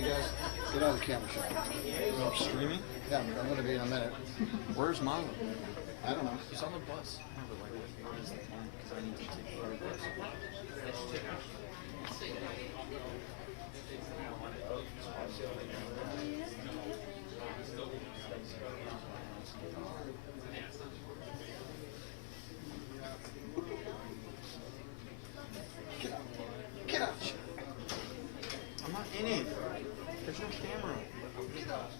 Hey guys, get out of the camera shot. You're streaming? Yeah, I'm going to be in a minute. Where's Milo? I don't know. He's on the bus. No, but like, where is the phone? Because I need to take part of this. Get out. I'm not in it. There's no camera. Get out.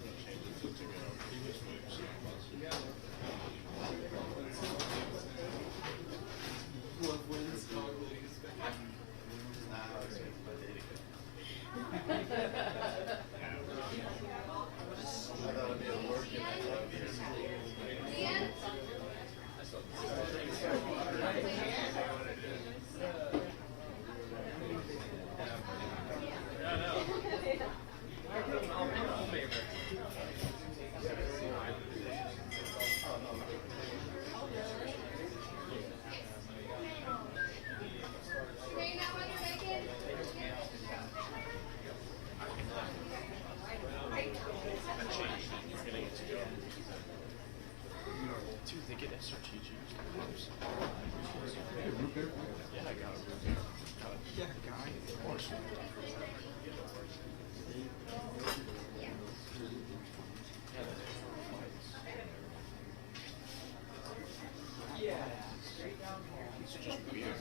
Dude, they get SRT juice. Root beer? Yeah, I got it. Yeah, guy. Of course. It's just weird.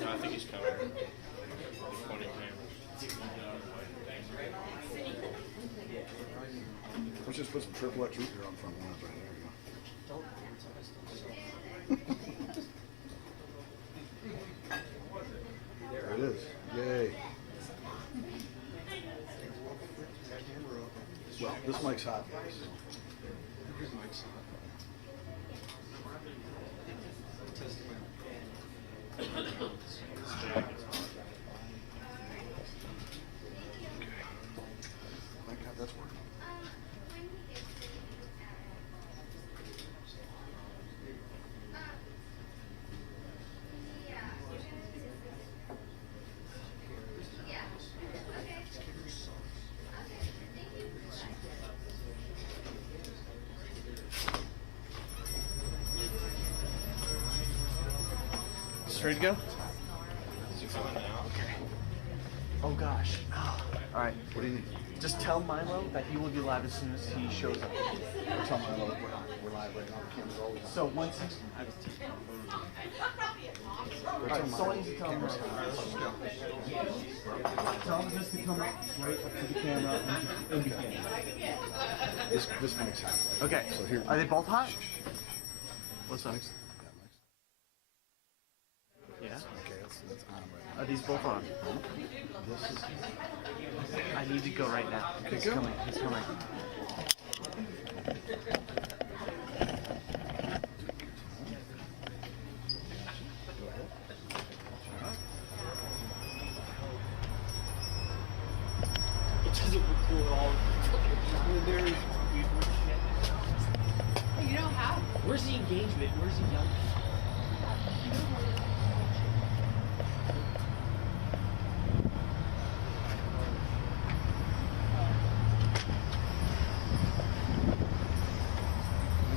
No, I think he's coming. He's pointing cameras. Let's just put some triple X root beer on front lines right there. There it is. Yay. Well, this mic's hot, guys. Thank God that's working. Ready to go? Okay. Oh gosh. All right. What do you need? Just tell Milo that he will be live as soon as he shows up. Tell me we're live right now. The camera's always on. So once he's... Alright, someone needs to tell him right now. Let's just go. Tell him just to come right up to the camera and begin. This mic's hot. Okay. So here. Are they both hot? What's up? Yeah. Okay, that's on right now. Are these both on? This is. I need to go right now. Okay, He's go. coming. He's coming. It doesn't look cool at all. There is weird shit. You don't have. Where's the engagement? Where's the young?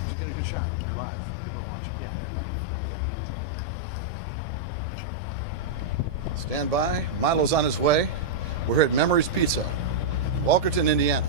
Just get a good shot. You're live. People are watching. Yeah. Stand by. Milo's on his way. We're here at Memories Pizza, Walkerton, Indiana.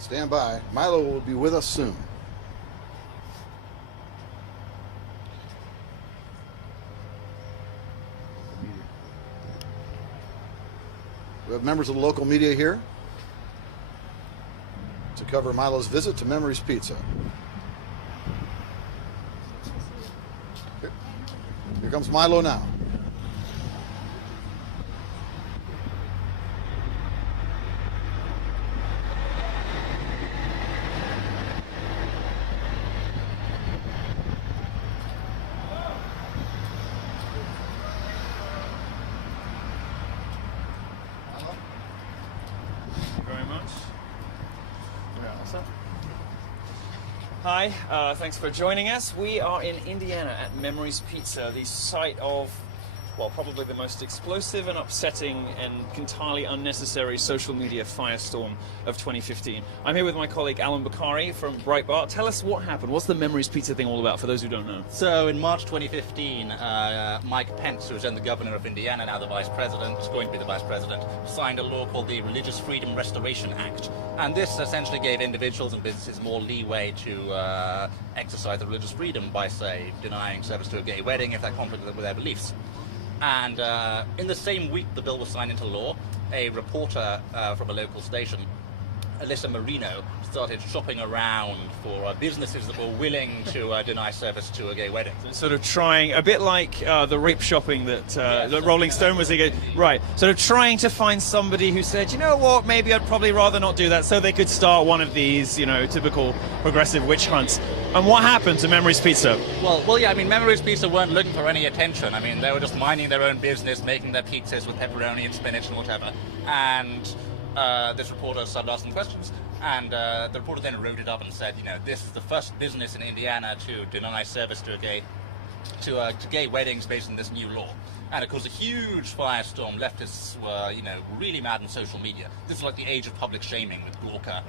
Stand by. Milo will be with us soon. We have members of the local media here to cover Milo's visit to Memories Pizza. comes Milo now. Very much. Hi, thanks for joining us. We are in Indiana at Memories Pizza, the site of, well, probably the most explosive and upsetting and entirely unnecessary social media firestorm of 2015. I'm here with my colleague Alan Bakari from Breitbart. Tell us what happened. What's the Memories Pizza thing all about, for those who don't know? So in March 2015, Mike Pence, who was then the governor of Indiana, now the vice president, going to be the vice president, signed a law called the Religious Freedom Restoration Act. And this essentially gave individuals and businesses more leeway to exercise their religious freedom by, say, denying service to a gay wedding if that conflicted with their beliefs. And in the same week the bill was signed into law, a reporter from a local station, Alyssa Marino, started shopping around for businesses that were willing to deny service to a gay wedding. Sort of trying, a bit like the rape shopping that Rolling Stone was against. Right, sort of trying to find somebody who said, you know what, maybe I'd probably rather not do that, so they could start one of these, you know, typical progressive witch hunts. And what happened to Memories Pizza? Well, yeah, I mean, Memories Pizza weren't looking for any attention. I mean, they were just minding their own business, making their pizzas with pepperoni and spinach and whatever. And this reporter started asking questions. And the reporter then wrote it up and said, you know, this is the first business in Indiana to deny service to gay weddings based on this new law. And it caused a huge firestorm. Leftists were, you know, really mad on social media. This was like the age of public shaming with Gawker.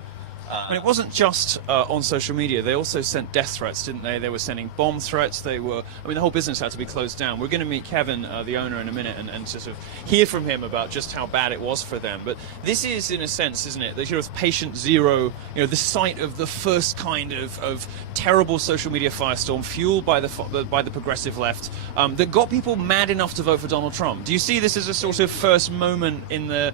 And it wasn't just on social media. They also sent death threats, didn't they? They were sending bomb threats. They were, I mean, the whole business had to be closed down. We're going to meet Kevin, the owner, in a minute and sort of hear from him about just how bad it was for them. But this is, in a sense, isn't it, the sort of patient zero, you know, the site of the first kind of terrible social media firestorm fueled by the progressive left that got people mad enough to vote for Donald Trump. Do you see this as a sort of first moment in the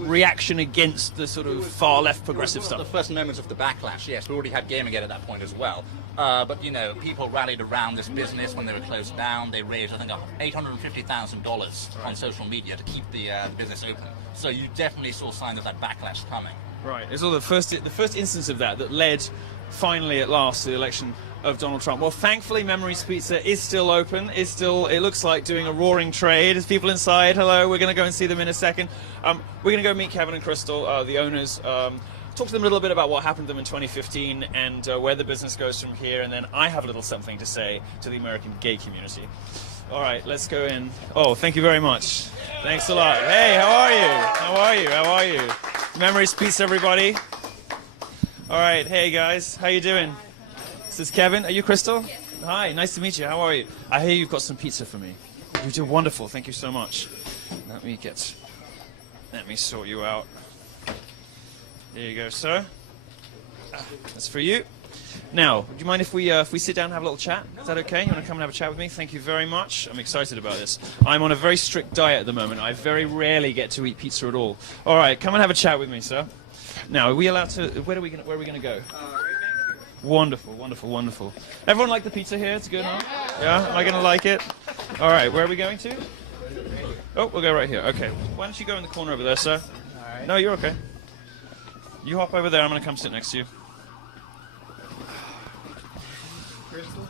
reaction against the sort of far left progressive stuff? The first moments of the backlash, yes. We already had Gamergate at that point as well. But, you know, people rallied around this business when they were closed down. They raised, I think, $850,000 on social media to keep the business open. So you definitely saw signs of that backlash coming. Right. It's all the first instance of that led, finally, at last, to the election of Donald Trump. Well, thankfully, Memories Pizza is still open. It looks like doing a roaring trade. There's people inside. Hello, we're going to go and see them in a second. We're going to go meet Kevin and Crystal, the owners. Talk to them a little bit about what happened to them in 2015 and where the business goes from here, and then I have a little something to say to the American gay community. All right, let's go in. Oh, thank you very much. Thanks a lot. Hey, how are you? How are you? How are you? Memories Pizza, everybody. All right, hey guys, how you doing? This is Kevin. Are you Crystal? Yes. Hi, nice to meet you. How are you? I hear you've got some pizza for me. You did wonderful. Thank you so much. Let me sort you out. There you go, sir. That's for you. Now, would you mind if we sit down and have a little chat? Is that okay? You want to come and have a chat with me? Thank you very much. I'm excited about this. I'm on a very strict diet at the moment. I very rarely get to eat pizza at all. All right, come and have a chat with me, sir. Now, are we allowed to? Where are we going to go? Wonderful, wonderful, wonderful. Everyone like the pizza here? It's good, huh? Yeah? Am I going to like it? All right, where are we going to? Oh, we'll go right here. Okay. Why don't you go in the corner over there, sir? All right. No, you're okay. You hop over there. I'm going to come sit next to you. Crystal?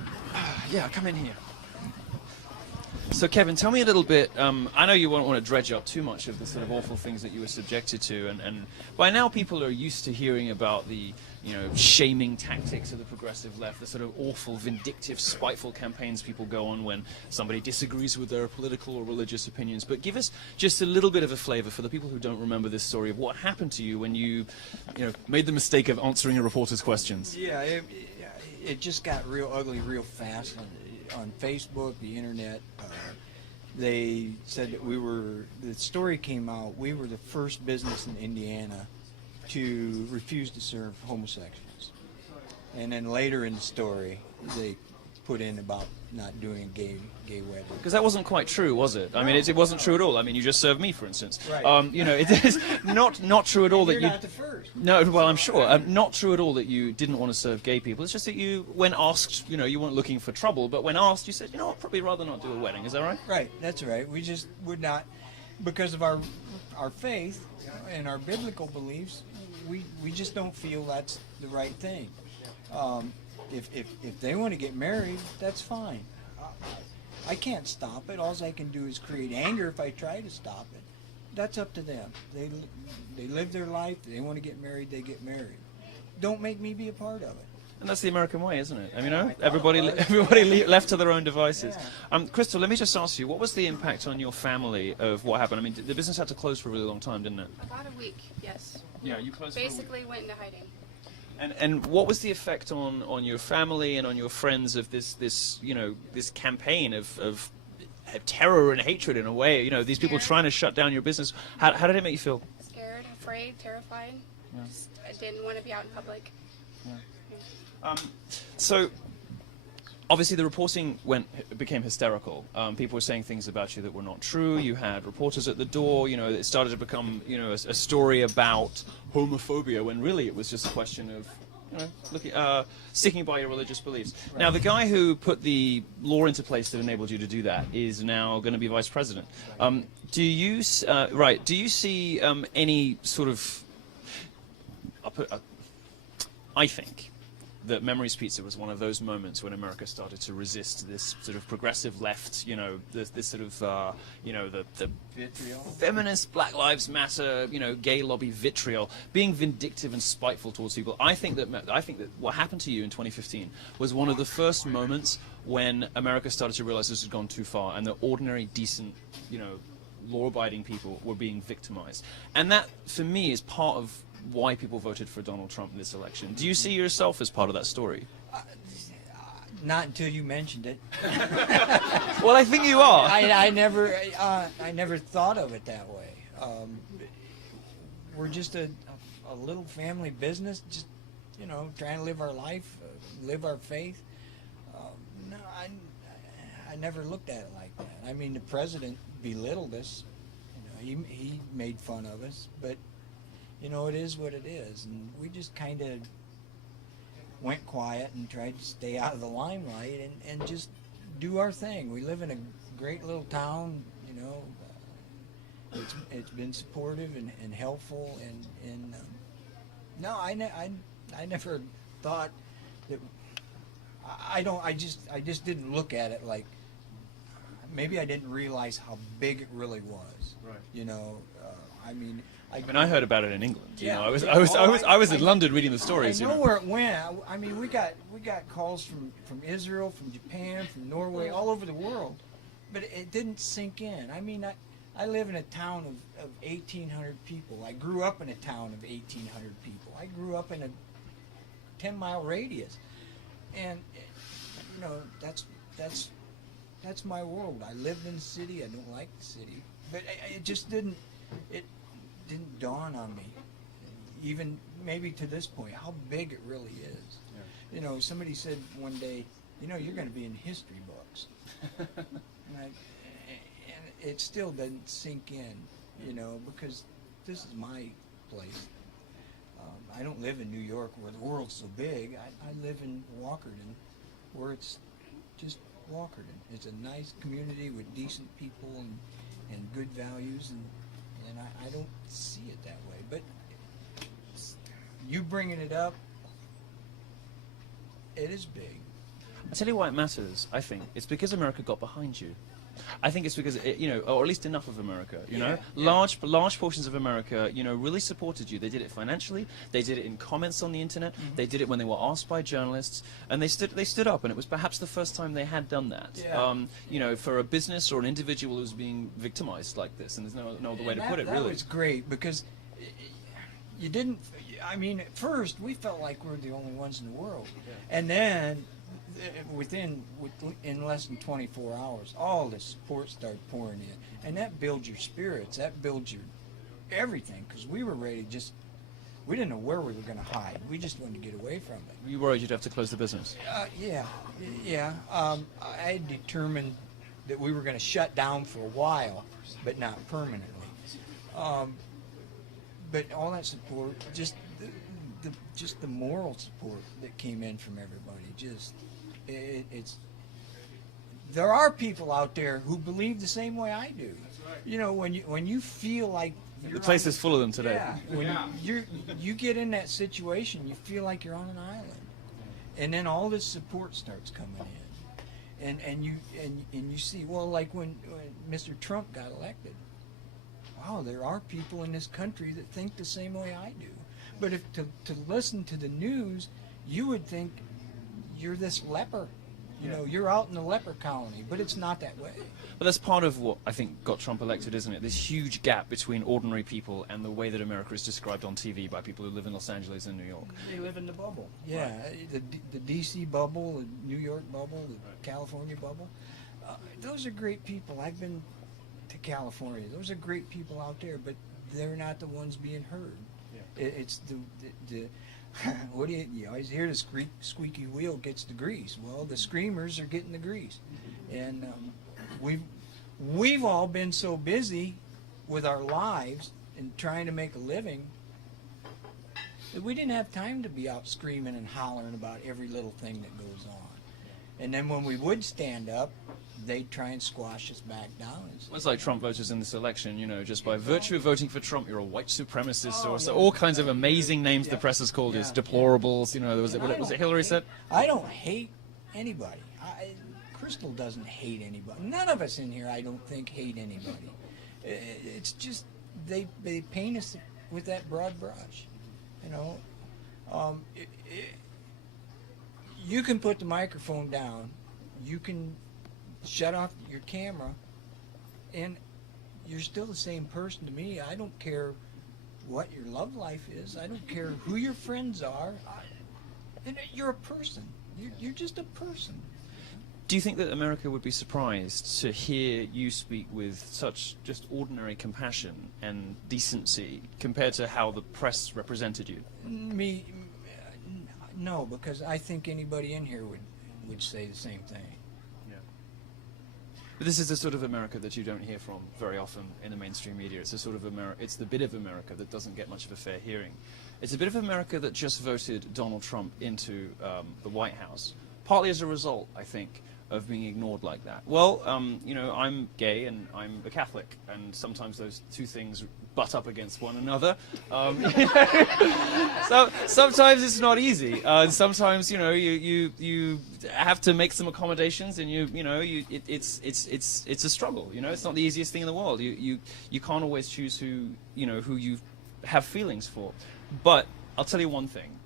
Yeah, come in here. So, Kevin, tell me a little bit. I know you won't want to dredge up too much of the sort of awful things that you were subjected to, and by now people are used to hearing about the, you know, shaming tactics of the progressive left, the sort of awful, vindictive, spiteful campaigns people go on when somebody disagrees with their political or religious opinions. But give us just a little bit of a flavor for the people who don't remember this story of what happened to you when you made the mistake of answering a reporter's questions. Yeah, it just got real ugly real fast on Facebook, the internet. They said that the story came out, we were the first business in Indiana to refuse to serve homosexuals. And then later in the story, they put in about not doing a gay wedding. Because that wasn't quite true, was it? I mean, it wasn't true at all. I mean, you just served me, for instance. Right. You know, it is not true at all that You're you. not the first. No, well, I'm sure. Not true at all that you didn't want to serve gay people. It's just that you, when asked, you know, you weren't looking for trouble, but when asked, you said, you know, I'd probably rather not do a wedding. Is that right? Right, that's right. We just would not, because of our faith and our biblical beliefs, we just don't feel that's the right thing. If they want to get married, that's fine. I can't stop it. All I can do is create anger if I try to stop it. That's up to them. They live their life. They want to get married, they get married. Don't make me be a part of it. And that's the American way, isn't it? I mean, you know, everybody left to their own devices. Crystal, let me just ask you, what was the impact on your family of what happened? I mean, the business had to close for a really long time, didn't it? About a week, yes. Yeah, you closed. Basically went into hiding. And what was the effect on your family and on your friends of this you know, this campaign of terror and hatred in a way? You know, these people trying to shut down your business. How did it make you feel? Scared, afraid, terrified. Just, I didn't want to be out in public. So, obviously, the reporting became hysterical. People were saying things about you that were not true. You had reporters at the door. You know, it started to become, you know, a story about homophobia when really it was just a question of, you know, sticking by your religious beliefs. Right. Now, the guy who put the law into place that enabled you to do that is now going to be vice president. Do you see any sort of? I think that Memories Pizza was one of those moments when America started to resist this sort of progressive left, you know, this sort of, you know, the Vitriol. Feminist, Black Lives Matter, you know, gay lobby vitriol, being vindictive and spiteful towards people. I think that what happened to you in 2015 was one of the first moments when America started to realize this had gone too far, and that ordinary, decent, you know, law-abiding people were being victimized. And that, for me, is part of why people voted for Donald Trump in this election. Do you see yourself as part of that story? Not until you mentioned it. Well, I think you are. I never thought of it that way. We're just a little family business, just, you know, trying to live our life, live our faith. No, I never looked at it like that. I mean, the president belittled us. You know, he made fun of us, but you know, it is what it is, and we just kind of went quiet and tried to stay out of the limelight and just do our thing. We live in a great little town, you know. It's been supportive and helpful, and no, I never thought that. I just didn't look at it like. Maybe I didn't realize how big it really was. Right. You know, I mean, I heard about it in England. You know, I was in London reading the stories. I know where it went. I mean, we got calls from Israel, from Japan, from Norway, all over the world, but it didn't sink in. I mean, I live in a town of 1,800 people. I grew up in a town of 1,800 people. I grew up in a 10-mile radius, and you know, that's my world. I lived in the city. I don't like the city, but it just didn't. It didn't dawn on me, even maybe to this point, how big it really is. Yeah. You know, somebody said one day, you know, you're going to be in history books. and it still doesn't sink in, you know, because this is my place. I don't live in New York where the world's so big. I live in Walkerton where it's just Walkerton. It's a nice community with decent people and good values, and I don't see it that way. But you bringing it up, it is big. I tell you why it matters, I think. It's because America got behind you. I think it's because, you know, or at least enough of America, you know? Large portions of America, you know, really supported you. They did it financially. They did it in comments on the internet. Mm-hmm. They did it when they were asked by journalists. And they stood up, and it was perhaps the first time they had done that. Yeah. You know, for a business or an individual who's being victimized like this. And there's no other way to put it, really. That was great, because you didn't, I mean, at first, we felt like we were the only ones in the world. Yeah. And then in less than 24 hours, all the support started pouring in, and that builds your spirits. That builds your everything, because we were ready to just We didn't know where we were going to hide. We just wanted to get away from it. Were you worried you'd have to close the business? Yeah. I had determined that we were going to shut down for a while, but not permanently. But all that support, just the moral support that came in from everybody, it's. There are people out there who believe the same way I do. You know, when you feel like The place is full of them today. yeah, when you get in that situation, you feel like you're on an island, and then all this support starts coming in, and you see, well, like when Mr. Trump got elected. Wow, there are people in this country that think the same way I do. But if to listen to the news, you would think you're this leper. You know, you're out in the leper colony, but it's not that way. But that's part of what I think got Trump elected, isn't it? This huge gap between ordinary people and the way that America is described on TV by people who live in Los Angeles and New York. They live in the bubble. Yeah, the D.C. bubble, the New York bubble, the California bubble. Those are great people. I've been to California. Those are great people out there, but they're not the ones being heard. Yeah. It's the what do you always hear, the squeaky wheel gets the grease. Well, the screamers are getting the grease, and we've all been so busy with our lives and trying to make a living that we didn't have time to be out screaming and hollering about every little thing that goes on. And then when we would stand up, they'd try and squash us back down. It's like Trump voters in this election, you know, just by virtue of voting for Trump, you're a white supremacist, or so, all kinds of amazing names the press has called us, deplorables, you know, was it Hillary said? I don't hate anybody. Crystal doesn't hate anybody. None of us in here, I don't think, hate anybody. It's just they paint us with that broad brush, you know. You can put the microphone down, you can shut off your camera, and you're still the same person to me. I don't care what your love life is. I don't care who your friends are. You're a person. You're just a person. Do you think that America would be surprised to hear you speak with such just ordinary compassion and decency compared to how the press represented you? No, because I think anybody in here would say the same thing. But this is the sort of America that you don't hear from very often in the mainstream media. It's a sort of it's the bit of America that doesn't get much of a fair hearing. It's a bit of America that just voted Donald Trump into the White House, partly as a result, I think, of being ignored like that. Well, you know, I'm gay and I'm a Catholic, and sometimes those two things butt up against one another. So sometimes it's not easy. Sometimes, you know, you have to make some accommodations, and it's a struggle. You know, it's not the easiest thing in the world. You can't always choose who you have feelings for. But I'll tell you one thing.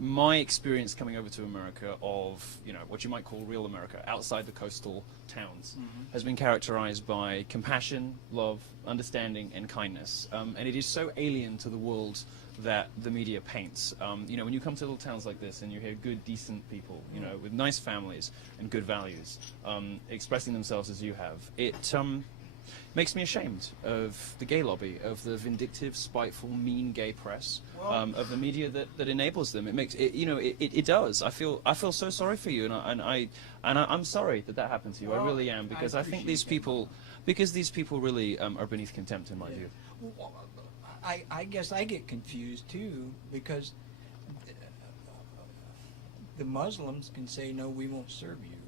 My experience coming over to America of, you know, what you might call real America, outside the coastal towns, has been characterized by compassion, love, understanding, and kindness. And it is so alien to the world that the media paints. You know, when you come to little towns like this and you hear good, decent people, you know, with nice families and good values, expressing themselves as you have, it makes me ashamed of the gay lobby, of the vindictive, spiteful, mean gay press, of the media that enables them. It makes it, you know, it does. I feel so sorry for you, and I'm sorry that happened to you. I really am, because I think these people really are beneath contempt in my view. Well, I guess I get confused too, because the Muslims can say, no, we won't serve you,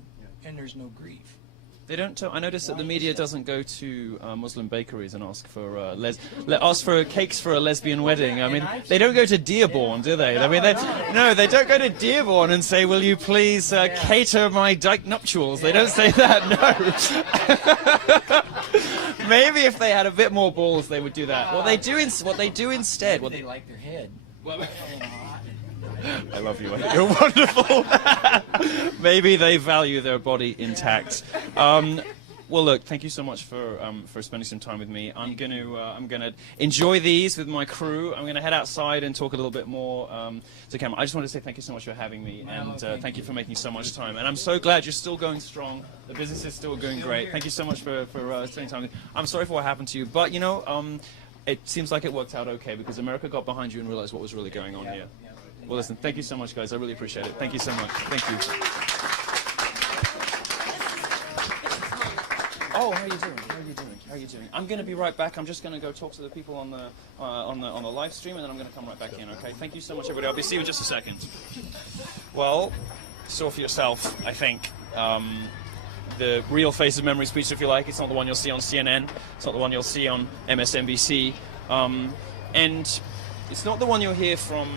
and there's no grief. They don't. I noticed that the media doesn't go to Muslim bakeries and ask for cakes for a lesbian wedding. I mean, they don't go to Dearborn, do they? I mean, they don't go to Dearborn and say, "Will you please cater my dyke nuptials?" They don't say that. No. Maybe if they had a bit more balls, they would do that. What they do instead. They like their head. I love you. You're wonderful. Maybe they value their body intact. Well, look, thank you so much for spending some time with me. I'm gonna enjoy these with my crew. I'm gonna head outside and talk a little bit more to camera. I just want to say thank you so much for having me, and thank you for making so much time. And I'm so glad you're still going strong. The business is still going great. Thank you so much for spending time with me. I'm sorry for what happened to you, but you know. it seems like it worked out okay because America got behind you and realized what was really going on here. Well, listen, thank you so much, guys. I really appreciate it. Thank you so much. Thank you. Oh, how are you doing? How are you doing? How are you doing? I'm going to be right back. I'm just going to go talk to the people on the live stream, and then I'm going to come right back in. Okay? Thank you so much, everybody. I'll be seeing you in just a second. Well, saw for yourself, I think. The real face of Memory's Pizza, if you like. It's not the one you'll see on CNN. It's not the one you'll see on MSNBC. And it's not the one you'll hear from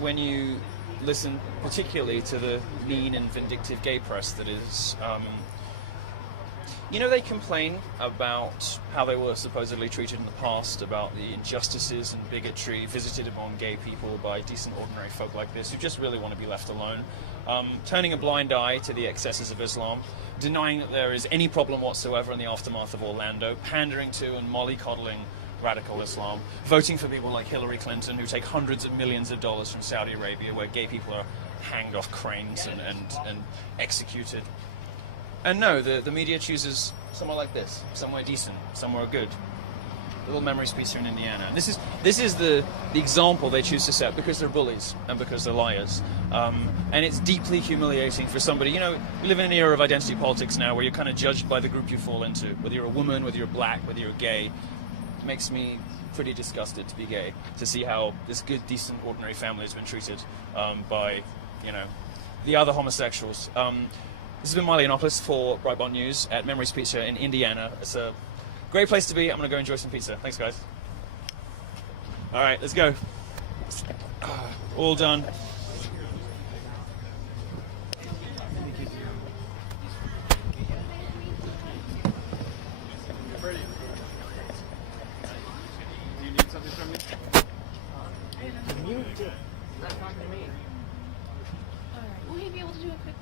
when you listen particularly to the mean and vindictive gay press that is... you know, they complain about how they were supposedly treated in the past, about the injustices and bigotry visited upon gay people by decent, ordinary folk like this who just really want to be left alone, turning a blind eye to the excesses of Islam, denying that there is any problem whatsoever in the aftermath of Orlando, pandering to and mollycoddling radical Islam, voting for people like Hillary Clinton who take hundreds of millions of dollars from Saudi Arabia where gay people are hanged off cranes and executed. And no, the media chooses somewhere like this, somewhere decent, somewhere good. Little Memory's Pizza in Indiana. And this is the example they choose to set because they're bullies and because they're liars. And it's deeply humiliating for somebody. You know, we live in an era of identity politics now where you're kind of judged by the group you fall into. Whether you're a woman, whether you're black, whether you're gay. It makes me pretty disgusted to be gay, to see how this good, decent, ordinary family has been treated by, you know, the other homosexuals. This has been Milo Yiannopoulos for Breitbart News at Memory's Pizza in Indiana. It's a great place to be. I'm going to go enjoy some pizza. Thanks, guys. All right, let's go. All done. You need something from me? Not talking to me. All right. Will you be able to do a quick